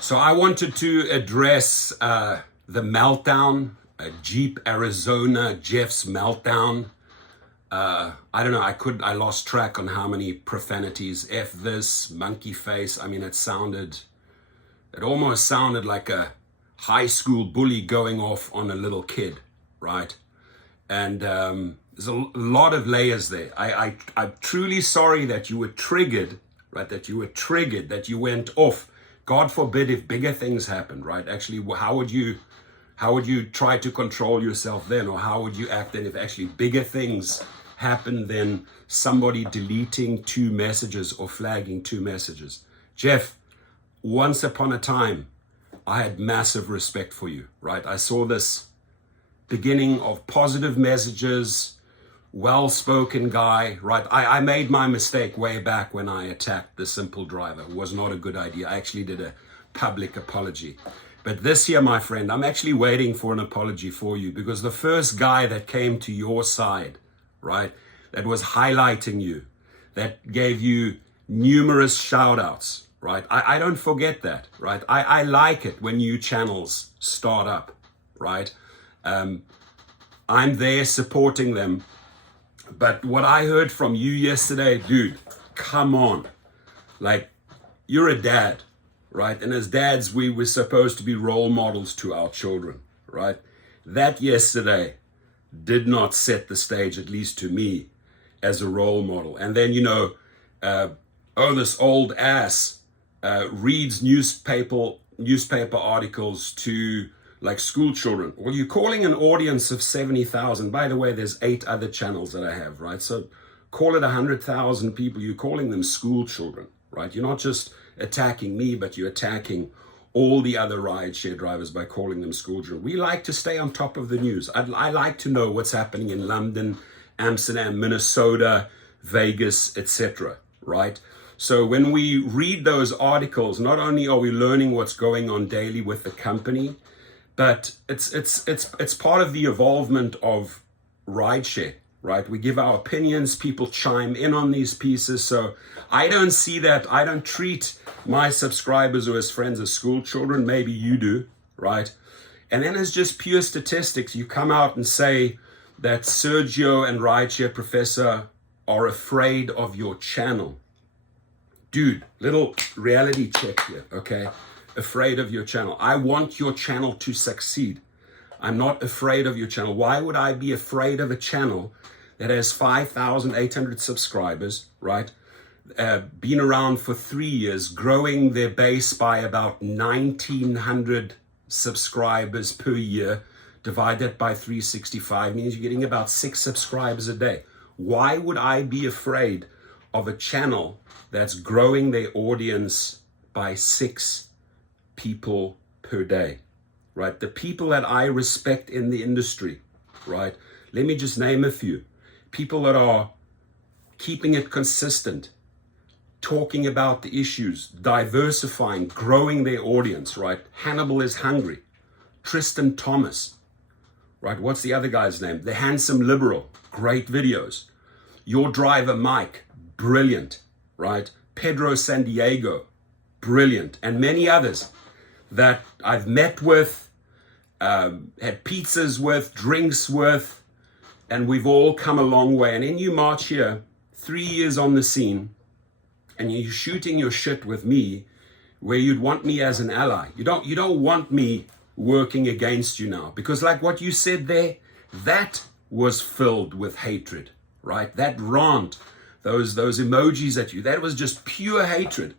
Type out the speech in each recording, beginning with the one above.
So I wanted to address the meltdown, Jeep Arizona, Jeff's meltdown. I don't know, I lost track on how many profanities, F this, monkey face. I mean, it almost sounded like a high school bully going off on a little kid, right? And there's a lot of layers there. I'm truly sorry that you were triggered, right? That you went off. God forbid if bigger things happened, right? Actually, how would you try to control yourself then? Or how would you act then if actually bigger things happened than somebody deleting 2 messages or flagging 2 messages? Jeff, once upon a time, I had massive respect for you, right? I saw this beginning of positive messages, well-spoken guy, right? I made my mistake way back when I attacked the simple driver. It was not a good idea. I actually did a public apology. But this year, my friend, I'm actually waiting for an apology for you, because the first guy that came to your side, right, that was highlighting you, that gave you numerous shout outs, right? I don't forget that, right? I like it when new channels start up, right? I'm there supporting them. But what I heard from you yesterday, dude, come on. Like, you're a dad, right? And as dads, we were supposed to be role models to our children, right? That yesterday did not set the stage, at least to me, as a role model. And then, this old ass reads newspaper articles to like school children. Well, you're calling an audience of 70,000. By the way, there's 8 other channels that I have, right? So call it 100,000 people. You're calling them school children, right? You're not just attacking me, but you're attacking all the other rideshare drivers by calling them school children. We like to stay on top of the news. I like to know what's happening in London, Amsterdam, Minnesota, Vegas, etc., right? So when we read those articles, not only are we learning what's going on daily with the company, but it's part of the evolvement of rideshare, right? We give our opinions, people chime in on these pieces. So I don't see that. I don't treat my subscribers or as friends as school children. Maybe you do, right? And then it's just pure statistics. You come out and say that Sergio and Rideshare Professor are afraid of your channel. Dude, little reality check here, okay? Afraid of your channel. I want your channel to succeed. I'm not afraid of your channel. Why would I be afraid of a channel that has 5,800 subscribers, right? Been around for 3 years, growing their base by about 1,900 subscribers per year, divided by 365 means you're getting about 6 subscribers a day. Why would I be afraid of a channel that's growing their audience by 6 people per day, right? The people that I respect in the industry, right? Let me just name a few. People that are keeping it consistent, talking about the issues, diversifying, growing their audience, right? Hannibal is Hungry. Tristan Thomas, right? What's the other guy's name? The Handsome Liberal, great videos. Your Driver Mike, brilliant, right? Pedro San Diego, brilliant. And many others that I've met with, had pizzas with, drinks with, and we've all come a long way. And then you march here, 3 years on the scene, and you're shooting your shit with me, where you'd want me as an ally. You don't want me working against you now, because like what you said there, that was filled with hatred, right? That rant, those emojis at you, that was just pure hatred.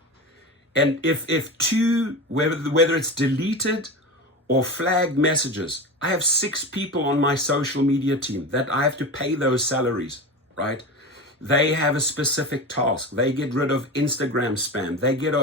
And if whether it's deleted or flagged messages, I have 6 people on my social media team that I have to pay those salaries, right? They have a specific task. They get rid of Instagram spam. They get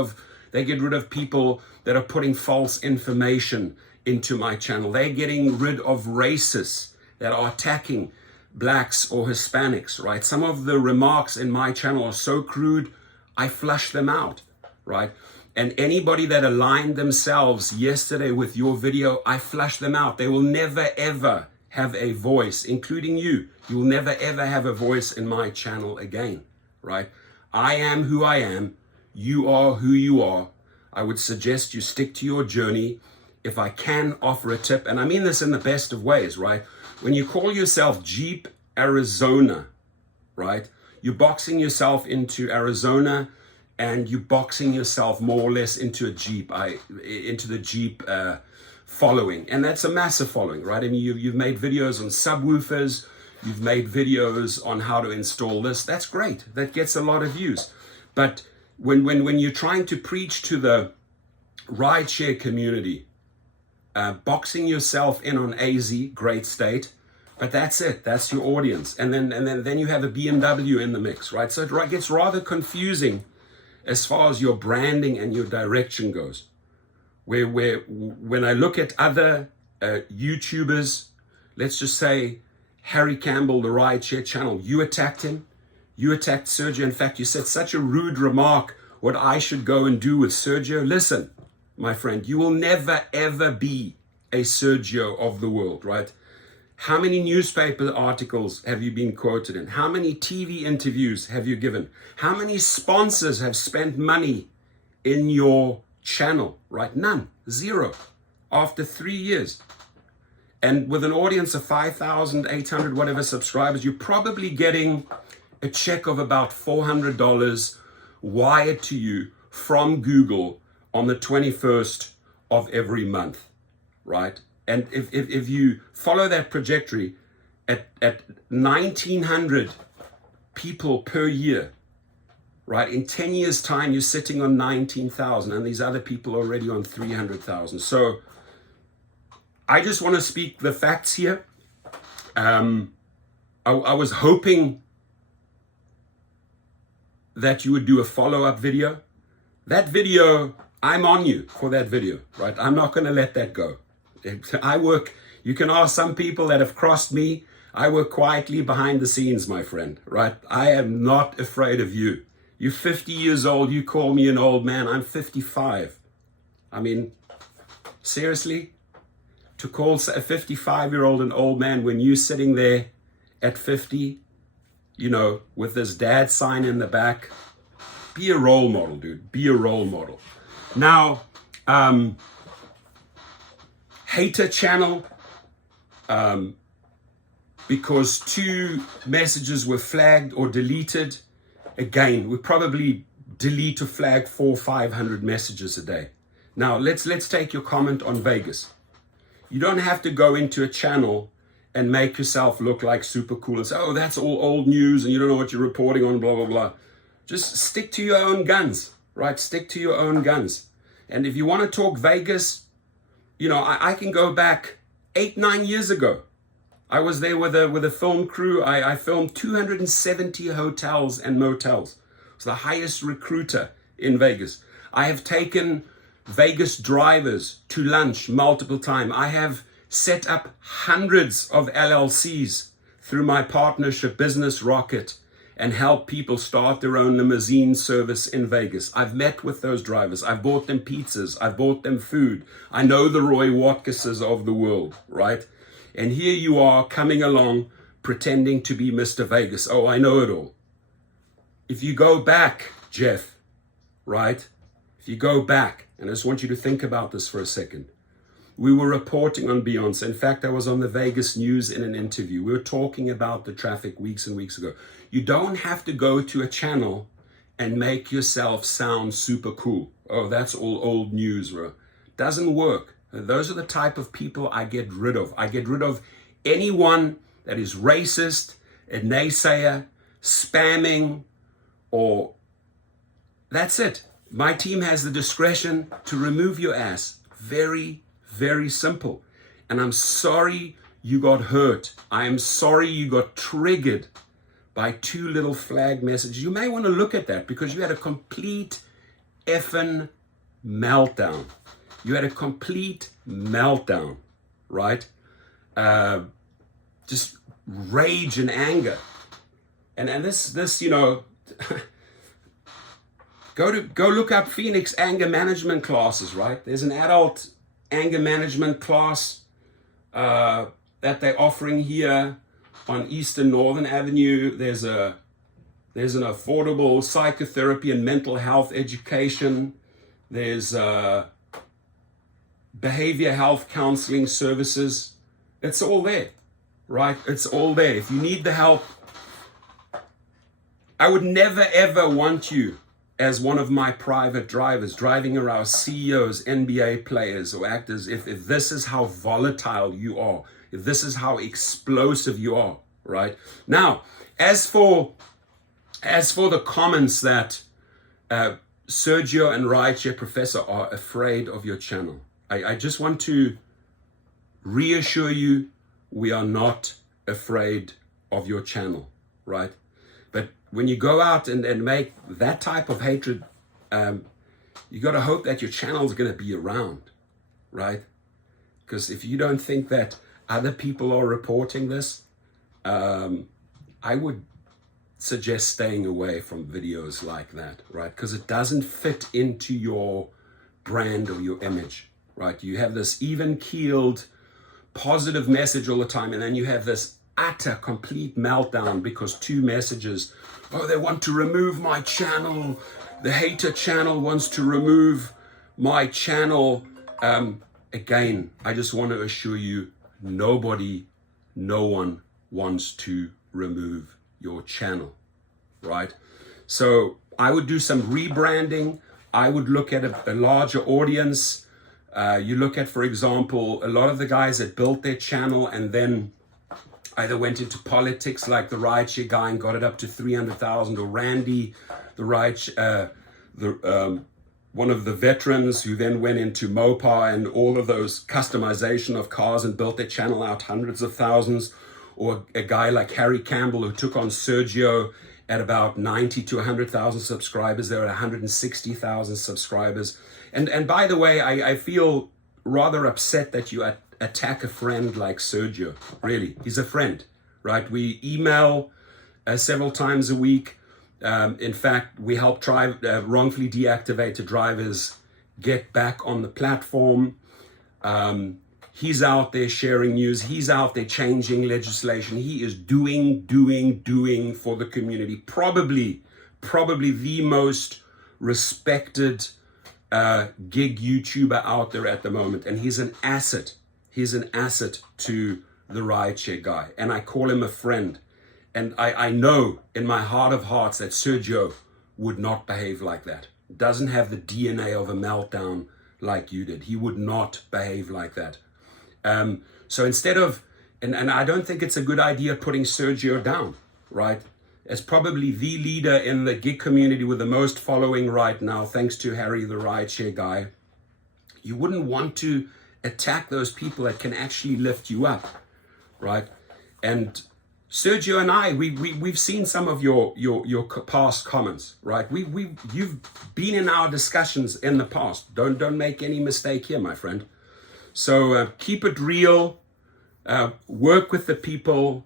rid of people that are putting false information into my channel. They're getting rid of racists that are attacking blacks or Hispanics, right? Some of the remarks in my channel are so crude, I flush them out, right? And anybody that aligned themselves yesterday with your video, I flush them out. They will never, ever have a voice, including you. You will never, ever have a voice in my channel again, right? I am who I am. You are who you are. I would suggest you stick to your journey. If I can offer a tip, and I mean this in the best of ways, right? When you call yourself Jeep Arizona, right? You're boxing yourself into Arizona, and you're boxing yourself more or less into a Jeep, into the Jeep following. And that's a massive following, right? I mean, you've made videos on subwoofers, you've made videos on how to install this. That's great. That gets a lot of views. But when you're trying to preach to the rideshare community, boxing yourself in on AZ, great state, but that's it. That's your audience. And then you have a BMW in the mix, right? So it gets rather confusing as far as your branding and your direction goes. Where when I look at other YouTubers, let's just say Harry Campbell, the Rideshare channel, you attacked him. You attacked Sergio. In fact, you said such a rude remark, what I should go and do with Sergio. Listen, my friend, you will never, ever be a Sergio of the world, right? How many newspaper articles have you been quoted in? How many TV interviews have you given? How many sponsors have spent money in your channel, right? None, zero, after 3 years. And with an audience of 5,800 whatever subscribers, you're probably getting a check of about $400 wired to you from Google on the 21st of every month, right? And if you follow that trajectory at 1,900 people per year, right? In 10 years' time, you're sitting on 19,000, and these other people are already on 300,000. So I just want to speak the facts here. I was hoping that you would do a follow-up video. That video, I'm on you for that video, right? I'm not going to let that go. I work, you can ask some people that have crossed me, I work quietly behind the scenes, my friend, right? I am not afraid of you. You're 50 years old, you call me an old man, I'm 55. I mean, seriously? To call a 55-year-old an old man when you're sitting there at 50, you know, with this dad sign in the back, be a role model, dude, be a role model. Now, hater channel, because 2 messages were flagged or deleted. Again, we probably delete or flag 400 or 500 messages a day. Now, let's take your comment on Vegas. You don't have to go into a channel and make yourself look like super cool and say, oh, that's all old news and you don't know what you're reporting on, blah, blah, blah. Just stick to your own guns, right? Stick to your own guns. And if you want to talk Vegas, you know, I can go back 8-9 years ago. I was there with a film crew. I filmed 270 hotels and motels. I was the highest recruiter in Vegas. I have taken Vegas drivers to lunch multiple times. I have set up hundreds of LLCs through my partnership Business Rocket and help people start their own limousine service in Vegas. I've met with those drivers. I've bought them pizzas. I've bought them food. I know the Roy Watkises of the world, right? And here you are coming along pretending to be Mr. Vegas. Oh, I know it all. If you go back, Jeff, right? If you go back, and I just want you to think about this for a second. We were reporting on Beyonce. In fact, I was on the Vegas News in an interview. We were talking about the traffic weeks and weeks ago. You don't have to go to a channel and make yourself sound super cool. Oh, that's all old news, bro. Doesn't work. Those are the type of people I get rid of. I get rid of anyone that is racist, a naysayer, spamming, or that's it. My team has the discretion to remove your ass. Very, very simple. And I'm sorry you got hurt. I am sorry you got triggered by 2 little flag messages. You may want to look at that because you had a complete effing meltdown. You had a complete meltdown, right? Just rage and anger. And this, you know, go look up Phoenix anger management classes, right? There's an adult anger management class that they're offering here on Eastern Northern Avenue. There's an affordable psychotherapy and mental health education There's behavior health counseling services. It's all there, right? It's all there. If you need the help, I would never ever want you as one of my private drivers driving around CEOs, NBA players or actors, if this is how volatile you are, if this is how explosive you are, right? Now, as for the comments that Sergio and Rideshare Professor are afraid of your channel, I just want to reassure you, we are not afraid of your channel, right? But when you go out and make that type of hatred, you got to hope that your channel is going to be around, right? Because if you don't think that other people are reporting this, I would suggest staying away from videos like that, right? Because it doesn't fit into your brand or your image, right? You have this even-keeled, positive message all the time, and then you have this utter complete meltdown because two messages, oh, they want to remove my channel, the hater channel wants to remove my channel. Again, I just want to assure you, no one wants to remove your channel, right? So I would do some rebranding. I would look at a larger audience. You look at, for example, a lot of the guys that built their channel and then either went into politics like the Rideshare guy and got it up to 300,000, or Randy, one of the veterans who then went into Mopar and all of those customization of cars and built their channel out hundreds of thousands, or a guy like Harry Campbell who took on Sergio at about 90 to 100,000 subscribers. They're at 160,000 subscribers. And by the way, I feel rather upset that you attack a friend like Sergio. Really, he's a friend, right? We email several times a week. In fact, we help wrongfully deactivated drivers get back on the platform. He's out there sharing news. He's out there changing legislation. He is doing for the community. Probably the most respected gig YouTuber out there at the moment. And he's an asset. He's an asset to the Rideshare guy. And I call him a friend. And I know in my heart of hearts that Sergio would not behave like that. Doesn't have the DNA of a meltdown like you did. He would not behave like that. So instead of, and I don't think it's a good idea putting Sergio down, right? As probably the leader in the gig community with the most following right now, thanks to Harry, the Rideshare guy, you wouldn't want to attack those people that can actually lift you up, right? And Sergio and I, we've seen some of your past comments, right? You've been in our discussions in the past. Don't make any mistake here, my friend. So keep it real, work with the people.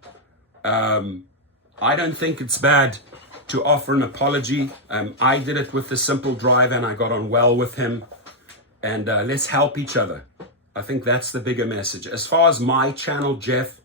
I don't think it's bad to offer an apology. I did it with the Simple Driver and I got on well with him. And let's help each other. I think that's the bigger message. As far as my channel, Jeff,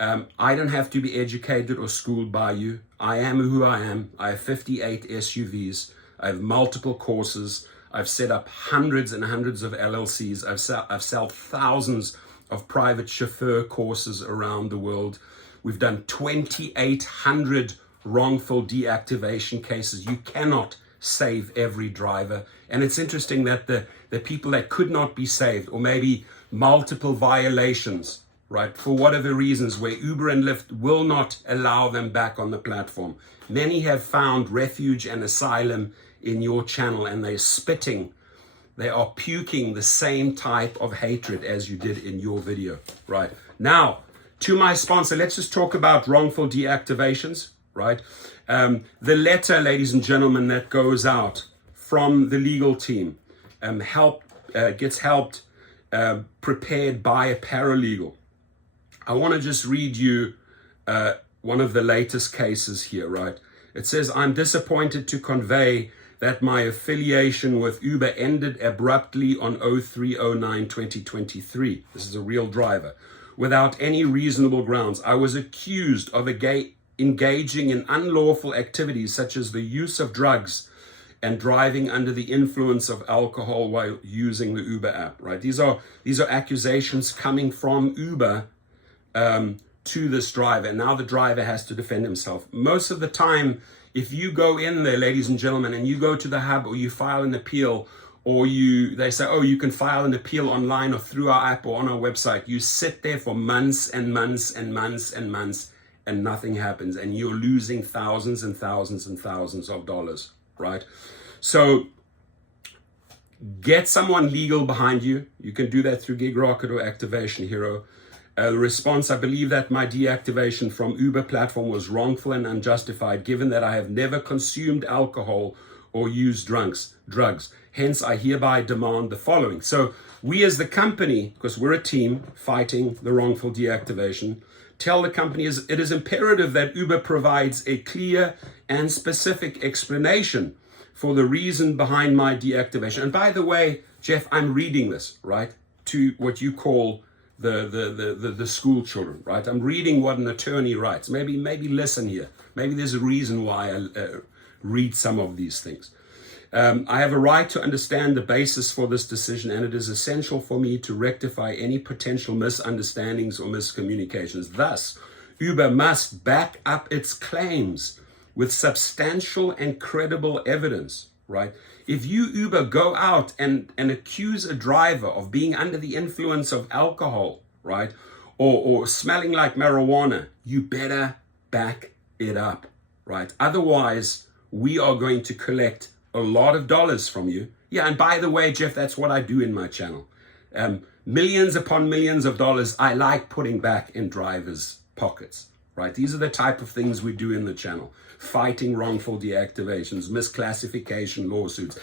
I don't have to be educated or schooled by you. I am who I am. I have 58 SUVs. I have multiple courses. I've set up hundreds and hundreds of LLCs. I've sold thousands of private chauffeur courses around the world. We've done 2,800 wrongful deactivation cases. You cannot save every driver. And it's interesting that the people that could not be saved, or maybe multiple violations, right, for whatever reasons, where Uber and Lyft will not allow them back on the platform. Many have found refuge and asylum in your channel, and they're spitting, they are puking the same type of hatred as you did in your video, right? Now, to my sponsor, let's just talk about wrongful deactivations, right? The letter, ladies and gentlemen, that goes out from the legal team gets helped prepared by a paralegal. I want to just read you one of the latest cases here, right? It says, I'm disappointed to convey that my affiliation with Uber ended abruptly on 03/09/2023. This is a real driver. Without any reasonable grounds. I was accused of engaging in unlawful activities such as the use of drugs and driving under the influence of alcohol while using the Uber app, right? These are accusations coming from Uber to this driver, and now the driver has to defend himself. Most of the time, if you go in there, ladies and gentlemen, and you go to the hub or you file an appeal, or they say, oh, you can file an appeal online or through our app or on our website, you sit there for months and months and months and months, and nothing happens, and you're losing thousands and thousands and thousands of dollars, right? So get someone legal behind you. You can do that through Gig Rocket or Activation Hero. The response: I believe that my deactivation from Uber platform was wrongful and unjustified, given that I have never consumed alcohol or used drugs. Hence, I hereby demand the following. So we as the company, because we're a team fighting the wrongful deactivation, tell the company it is imperative that Uber provides a clear and specific explanation for the reason behind my deactivation. And by the way, Jeff, I'm reading this, right, to what you call the school children, right? I'm reading what an attorney writes. Maybe listen here. Maybe there's a reason why I read some of these things. I have a right to understand the basis for this decision, and it is essential for me to rectify any potential misunderstandings or miscommunications. Thus, Uber must back up its claims with substantial and credible evidence, right? If you, Uber, go out and accuse a driver of being under the influence of alcohol, right, or smelling like marijuana, you better back it up, right? Otherwise, we are going to collect a lot of dollars from you. Yeah, and by the way, Jeff, that's what I do in my channel. Millions upon millions of dollars I like putting back in drivers' pockets, right? These are the type of things we do in the channel. Fighting wrongful deactivations, misclassification lawsuits,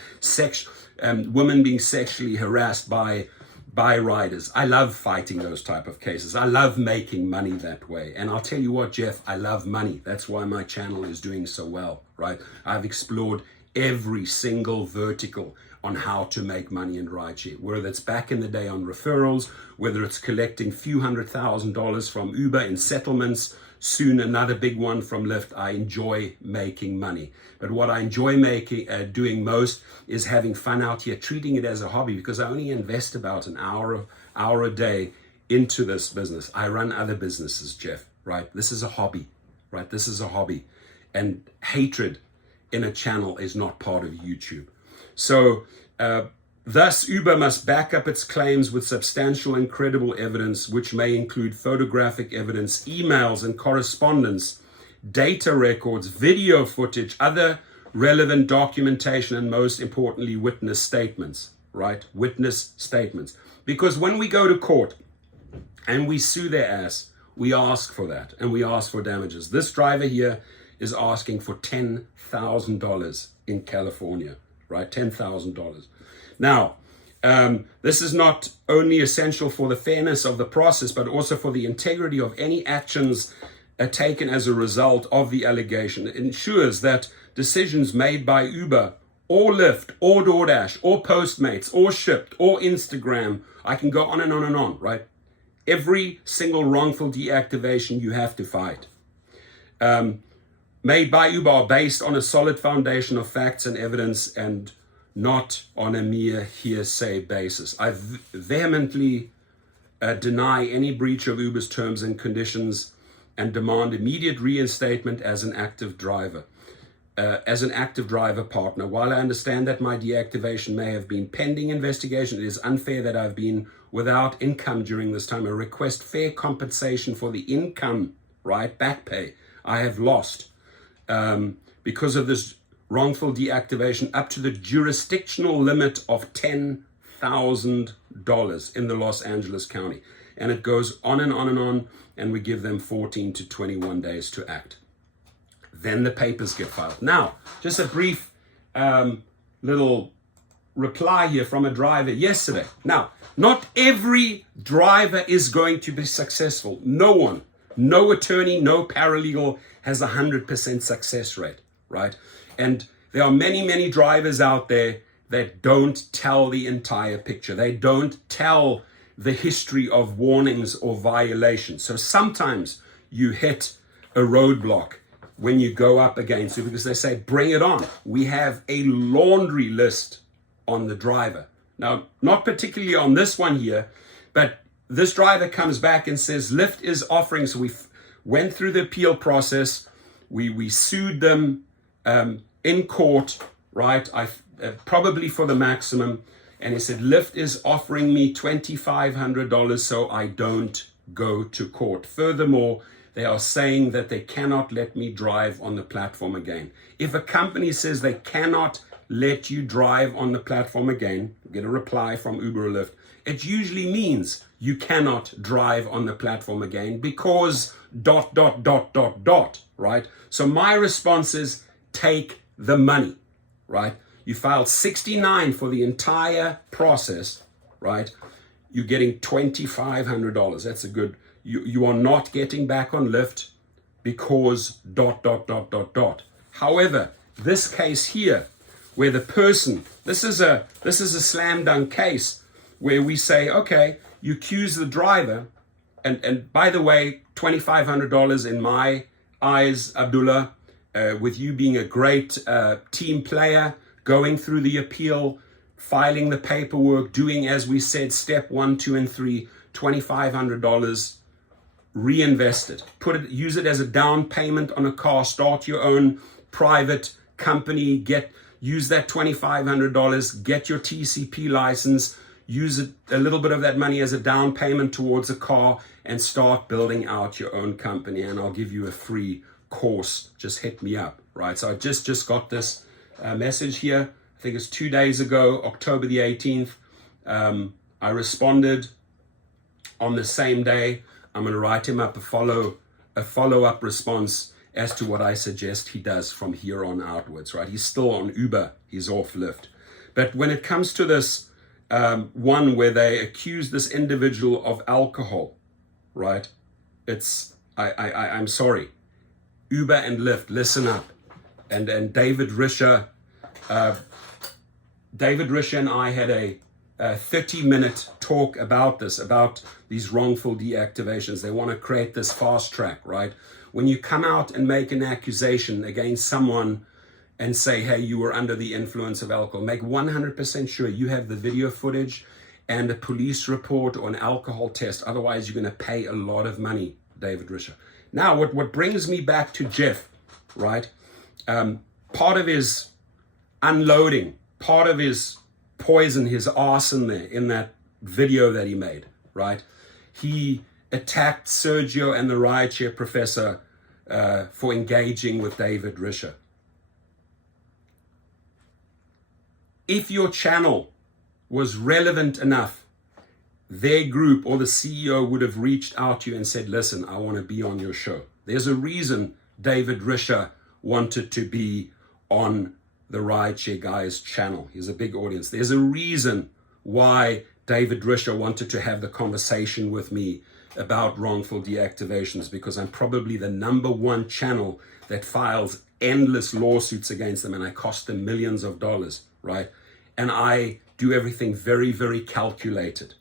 women being sexually harassed by riders. I love fighting those type of cases. I love making money that way. And I'll tell you what, Jeff, I love money. That's why my channel is doing so well, right? I've explored every single vertical on how to make money in rideshare, whether it's back in the day on referrals, whether it's collecting few $100,000s from Uber in settlements, soon another big one from Lyft. I enjoy making money. But what I enjoy doing most is having fun out here, treating it as a hobby, because I only invest about an hour a day into this business. I run other businesses, Jeff, right? This is a hobby, right? This is a hobby. And hatred in a channel is not part of YouTube. So thus, Uber must back up its claims with substantial and credible evidence, which may include photographic evidence, emails and correspondence, data records, video footage, other relevant documentation, and most importantly, witness statements, right? Witness statements. Because when we go to court and we sue their ass, we ask for that, and we ask for damages. This driver here is asking for $10,000 in California, right? $10,000. Now, this is not only essential for the fairness of the process, but also for the integrity of any actions taken as a result of the allegation. It ensures that decisions made by Uber or Lyft or DoorDash or Postmates or Shipt or Instagram, I can go on and on and on, right? Every single wrongful deactivation you have to fight. Made by Uber are based on a solid foundation of facts and evidence, and not on a mere hearsay basis. I vehemently deny any breach of Uber's terms and conditions and demand immediate reinstatement as an active driver partner. While I understand that my deactivation may have been pending investigation, it is unfair that I've been without income during this time. I request fair compensation for the income, right, back pay I have lost because of this wrongful deactivation, up to the jurisdictional limit of $10,000 in the Los Angeles County. And it goes on and on and on, and we give them 14 to 21 days to act. Then the papers get filed. Now, just a brief little reply here from a driver yesterday. Now, not every driver is going to be successful. No one, no attorney, no paralegal has 100% success rate, right? And there are many, many drivers out there that don't tell the entire picture. They don't tell the history of warnings or violations. So sometimes you hit a roadblock when you go up against it, because they say, bring it on. We have a laundry list on the driver. Now, not particularly on this one here, but this driver comes back and says, Lyft is offering, so we went through the appeal process, we sued them in court, right? Probably for the maximum. And he said, Lyft is offering me $2,500 so I don't go to court. Furthermore, they are saying that they cannot let me drive on the platform again. If a company says they cannot let you drive on the platform again, get a reply from Uber or Lyft, it usually means you cannot drive on the platform again because ... right? So my response is take the money, right? You filed 69 for the entire process, right? You're getting $2,500. That's a good, you are not getting back on Lyft because ... However, this case here, where the person, this is a slam dunk case where we say, okay, you accuse the driver, and by the way, $2,500 in my eyes, Abdullah, with you being a great team player, going through the appeal, filing the paperwork, doing, as we said, step 1, 2, and 3, $2,500, reinvest it. Use it as a down payment on a car, start your own private company, use that $2,500, get your TCP license, use a little bit of that money as a down payment towards a car, and start building out your own company. And I'll give you a free course. Just hit me up, right? So I just got this message here. I think it's 2 days ago, October the 18th. I responded on the same day. I'm going to write him up a follow-up response as to what I suggest he does from here on outwards, right? He's still on Uber. He's off Lyft. But when it comes to this one where they accuse this individual of alcohol, right? I'm sorry. Uber and Lyft, listen up. And David Risher and I had a 30-minute talk about this, about these wrongful deactivations. They want to create this fast track, right? When you come out and make an accusation against someone and say, hey, you were under the influence of alcohol, make 100% sure you have the video footage and a police report or an alcohol test. Otherwise, you're going to pay a lot of money, David Risher. Now, what brings me back to Jeff, right? Part of his unloading, part of his poison, his arson there in that video that he made, right? He attacked Sergio and the Rideshare professor for engaging with David Risher. If your channel was relevant enough, their group or the CEO would have reached out to you and said, listen, I want to be on your show. There's a reason David Risher wanted to be on the Rideshare Guy's channel. He's a big audience. There's a reason why David Risher wanted to have the conversation with me about wrongful deactivations, because I'm probably the #1 channel that files endless lawsuits against them, and I cost them millions of dollars, right? And I do everything very, very calculated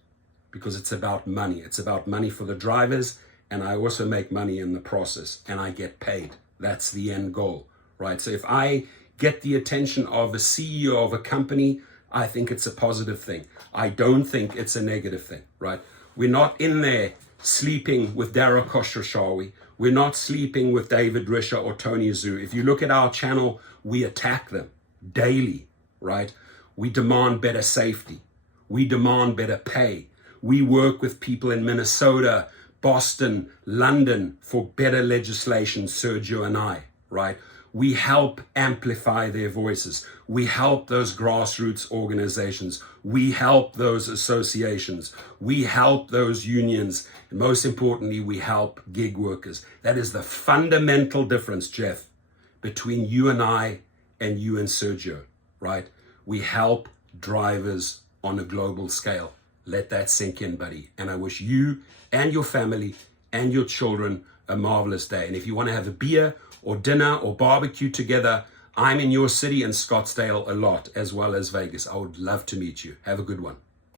because it's about money. It's about money for the drivers, and I also make money in the process, and I get paid. That's the end goal, right? So if I get the attention of a CEO of a company, I think it's a positive thing. I don't think it's a negative thing, right? We're not in there sleeping with Dara Khosrowshahi. We're not sleeping with David Risher or Tony Zhu. If you look at our channel, we attack them daily, right? We demand better safety. We demand better pay. We work with people in Minnesota, Boston, London for better legislation, Sergio and I, right? We help amplify their voices. We help those grassroots organizations. We help those associations. We help those unions. And most importantly, we help gig workers. That is the fundamental difference, Jeff, between you and I and you and Sergio, right? We help drivers on a global scale. Let that sink in, buddy. And I wish you and your family and your children a marvelous day. And if you want to have a beer or dinner or barbecue together, I'm in your city in Scottsdale a lot, as well as Vegas. I would love to meet you. Have a good one.